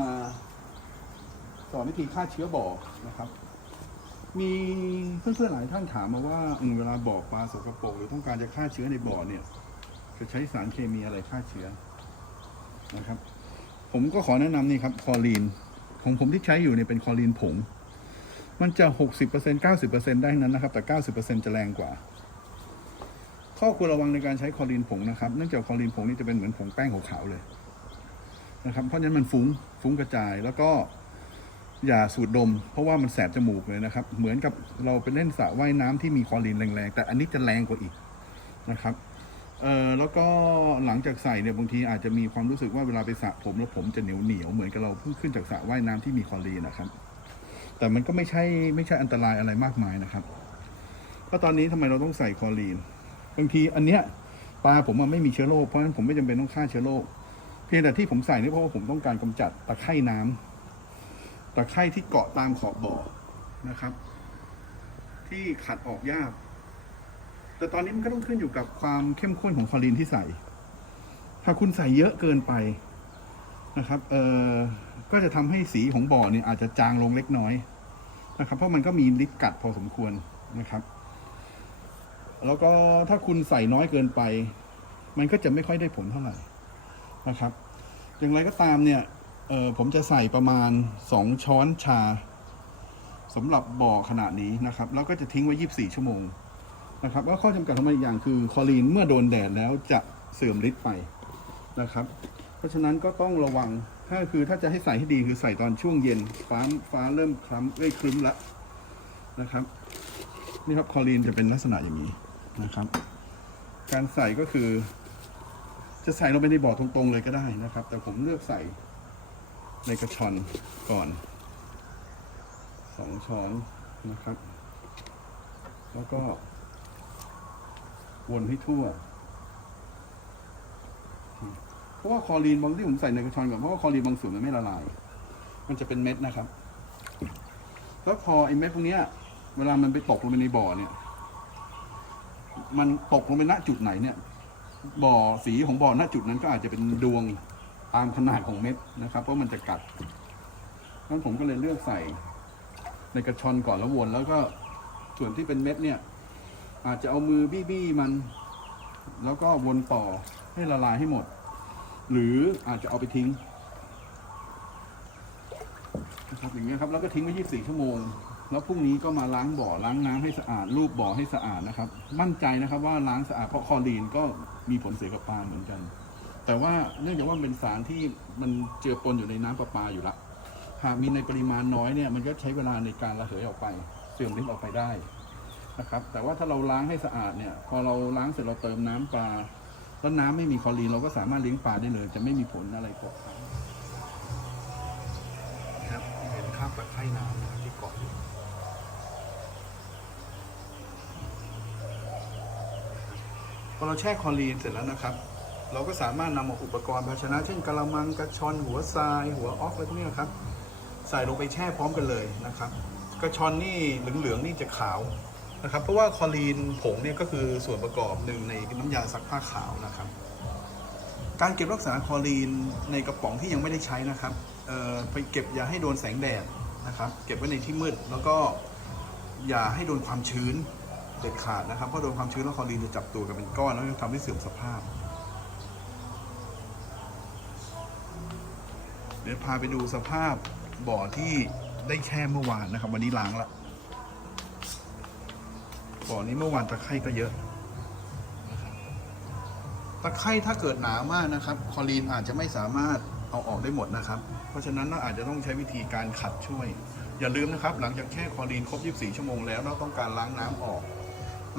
มาสอนวิธีฆ่าเชื้อบ่อนะครับ มีเพื่อนๆหลายท่านถามมาว่าเวลาบ่อปลาสกปรกหรือต้องการจะฆ่าเชื้อในบ่อเนี่ย จะใช้สารเคมีอะไรฆ่าเชื้อนะครับ ผมก็ขอแนะนำนี่ครับคอลีน ของผมที่ใช้อยู่เนี่ยเป็นคอลีนผง มันจะหกสิบเปอร์เซ็นเก้าสิบเปอร์เซ็นได้นั้นนะครับ แต่เก้าสิบเปอร์เซ็นจะแรงกว่า ข้อควรระวังในการใช้คอลีนผงนะครับ เนื่องจากคอลีนผงนี่จะเป็นเหมือนผงแป้งขาวๆเลย นะครับ เพราะฉะนั้นมันฟุ้งฟุ้งกระจายแล้วก็อย่าสูดดม เพราะว่ามันแสบจมูกเลยนะครับ เหมือนกับเราไปเล่นสระว่ายน้ำที่มีคอลีนแรงๆ แต่อันนี้จะแรงกว่าอีกนะครับเอ่อแล้วก็หลังจากใส่เนี่ยบางทีอาจจะมีความรู้สึกว่าเวลาไปสระผมแล้วผมจะเหนียวเหนียวเหมือนกับเราเพิ่งขึ้นจากสระว่ายน้ำที่มีคลอรีนนะครับ แต่มันก็ไม่ใช่ไม่ใช่อันตรายอะไรมากมายนะครับเพราะตอนนี้ทำไมเราต้องใส่คลอรีนบางทีอันเนี้ยปลาผมมันไม่มีเชื้อโรคเพราะฉะนั้นผมไม่จำเป็นต้องฆ่าเชื้อโรค เพียงแต่ที่ผมใส่นี่เพราะว่าผมต้องการกำจัดตะไคร่น้ำตะไคร่ที่เกาะตามขอบบ่อนะครับ ที่ขัดออกยาก แต่ตอนนี้มันก็ต้องขึ้นอยู่กับความเข้มข้นของคอรีนที่ใส่ ถ้าคุณใส่เยอะเกินไปนะครับ เอ่อ ก็จะทำให้สีของบ่อเนี่ยอาจจะจางลงเล็กน้อยนะครับ เพราะมันก็มีฤทธิ์กัดพอสมควรนะครับ แล้วก็ถ้าคุณใส่น้อยเกินไป มันก็จะไม่ค่อยได้ผลเท่าไหร่ นะครับ อย่างไรก็ตามเนี่ยผมจะใส่ประมาณสองช้อนชาสำหรับบ่อขนาดนี้นะครับ แล้วก็จะทิ้งไว้ 24 ชั่วโมงนะครับว่าข้อจำกัดของมันอีกอย่างคือคอรีนเมื่อโดนแดดแล้วจะเสื่อมฤทธิ์ไปนะครับ เพราะฉะนั้นก็ต้องระวังถ้าคือถ้าจะให้ใส่ให้ดีคือใส่ตอนช่วงเย็นฟ้าฟ้าเริ่มคล้ำเอ้ยครึ้มล้วนะครับนี่ครับคอรีนจะเป็นลักษณะอย่างนี้นะครับ การใส่ก็คือ จะใส่ลงไปในบ่อตรงๆเลยก็ได้นะครับ แต่ผมเลือกใส่ในกระชอนก่อนสองช้อนนะครับ แล้วก็วนให้ทั่ว เพราะว่าคอรีนบางที่ผมใส่ในกระชอนก่อนเพราะว่าคอรีนบางส่วนมันไม่ละลาย มันจะเป็นเม็ดนะครับ แล้วพอไอ้เม็ดพวกนี้เวลามันไปตกลงไปในบ่อเนี่ย มันตกลงไปณจุดไหนเนี่ย บ่อสีของบ่อณจุดนั้นก็อาจจะเป็นดวงตามขนาดของเม็ดนะครับเพราะมันจะกัดนั้นผมก็เลยเลือกใส่ ในกระชอนก่อนแล้ววนแล้วก็ส่วนที่เป็นเม็ดเนี่ย อาจจะเอามือบี้ๆมัน แล้วก็วนต่อให้ละลายให้หมด หรืออาจจะเอาไปทิ้งนะครับอย่างเงี้ยครับแล้วก็ทิ้งไว้ 24 ชั่วโมง แล้วพรุ่งนี้ก็มาล้างบ่อล้างน้ำให้สะอาดรูปบ่อให้สะอาดนะครับ มั่นใจนะครับว่าล้างสะอาดเพราะคอรีนก็มีผลเสียกับปลาเหมือนกัน แต่ว่าเนื่องจากว่าเป็นสารที่มันเจือปนอยู่ในน้ำประปาอยู่ละหากมีในปริมาณน้อยเนี่ยมันก็ใช้เวลาในการระเหยออกไป เสื่อมฤทธิ์ออกไปได้นะครับ แต่ว่าถ้าเราล้างให้สะอาดเนี่ย พอเราล้างเสร็จเราเติมน้ำปลาแล้วน้ำไม่มีคอรีนเราก็สามารถเลี้ยงปลาได้เลย จะไม่มีผลอะไรกาะค้างครับเห็นคราบตะไคร่น้ำนะครับที่เกาะอยู่ พอเราแช่คลอรีนเสร็จแล้วนะครับ เราก็สามารถนำเอาอุปกรณ์ภาชนะ เช่นกะละมังกระชอนหัวทราย หัวออฟอะไรพวกนี้ครับ ใส่ลงไปแช่พร้อมกันเลยนะครับกระชอนนี่เหลืองๆนี่จะขาวนะครับ เพราะว่าคอลีนผงเนี่ยก็คือส่วนประกอบหนึ่งในน้ำยาซักผ้าขาวนะครับ การเก็บรักษาคอลีนในกระป๋องที่ยังไม่ได้ใช้นะครับไปเก็บอย่าให้โดนแสงแดดนะครับ เก็บไว้ในที่มืดแล้วก็อย่าให้โดนความชื้น เด็ดขาดนะครับเพราะโดนความชื้นแล้วคอลีนจะจับตัวกันเป็นก้อนแล้วจะทำให้เสื่อมสภาพ เดี๋ยวพาไปดูสภาพบ่อที่ได้แค่เมื่อวานนะครับ วันนี้ล้างละบ่อนี้เมื่อวานตะไคร่ก็เยอะตะไคร่ถ้าเกิดหนามากนะครับ คอรีนอาจจะไม่สามารถเอาออกได้หมดนะครับ เพราะฉะนั้นเราอาจจะต้องใช้วิธีการขัดช่วย อย่าลืมนะครับ หลังจากแช่คอรีนครบ 24 ชั่วโมงแล้วเราต้องการล้างน้ำออก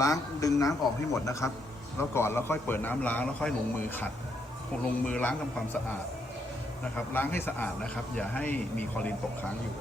ล้างดึงน้ำออกให้หมดนะครับ แล้วก่อนเราค่อยเปิดน้ำล้างแล้วค่อยลงมือขัดลงมือล้างทำความสะอาดนะครับ ล้างให้สะอาดนะครับ อย่าให้มีคลอรีนตกค้างอยู่